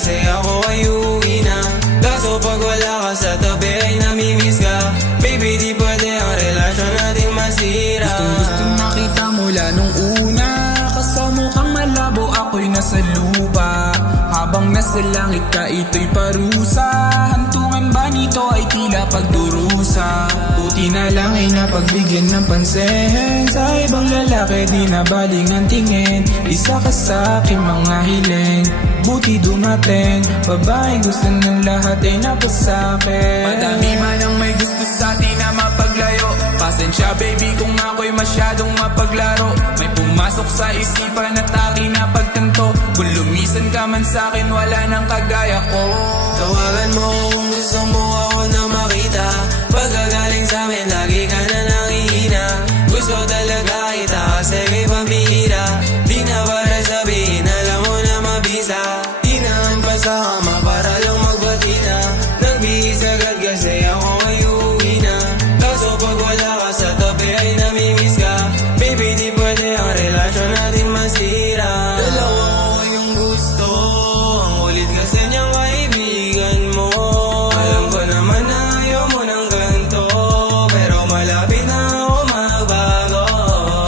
kasi ako ay uuwi na. Kaso pag wala ka sa tabi ay namimiss ka. Baby, di pwede ang relasyon natin masira. Gustong nakita mula nung una, kasama kang malabo, ako'y nasa lupa. Habang nasa langit ka, ito'y parusa. Hantungan ba nito ay tila pagdurusa? Buti na lang ay napagbigyan ng pansin. Sa ibang lalaki di na baling ang tingin. Isa ka sa aking mga hiling, buti dumating. Babae gusto ng lahat ay napasakit. Madami man ang may gusto sa atin na mapaglayo. Pasensya baby kung ako'y masyadong mapaglaro. May pumasok sa isipan at aking napagtanto. Kung lumisan ka man sa'kin, wala nang kagaya ko. Tawagan mo kung gusto mo ako na makita. Pagkagaling sa'min, lagi ka na nangihina. Gusto talaga kita kasi kay pambihira. Di na para sabihin, alam mo na mabisa. Di na ang basa kama para lang magbati na. Nagbihis agad kasi ako ay uuwi na. Kaso pag wala ka sa tabi ay namimiss ka. Baby, di pwede ang relasyon natin masira. Dalawa ko yung gusto, ang ulit kasi niyang kaibigan mo. Alam ko naman na ayaw mo ng ganito, pero malapit na ako magbago.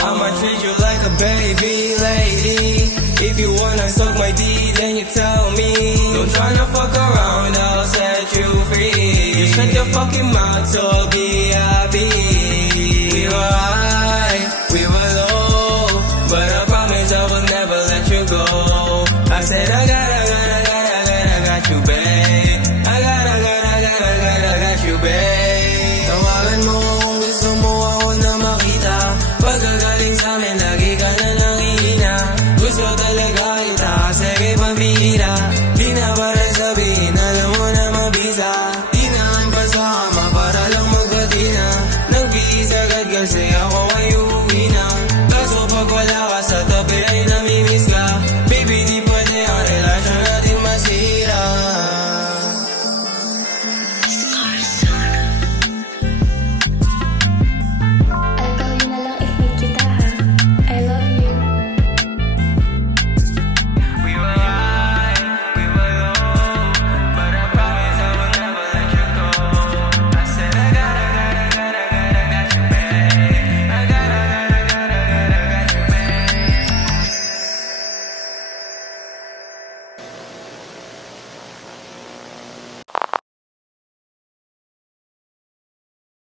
I'ma treat you like a baby lady. If you wanna suck my D, then you tell me. Don't tryna fuck around, I'll set you free. You shut your fucking mouth, so be happy.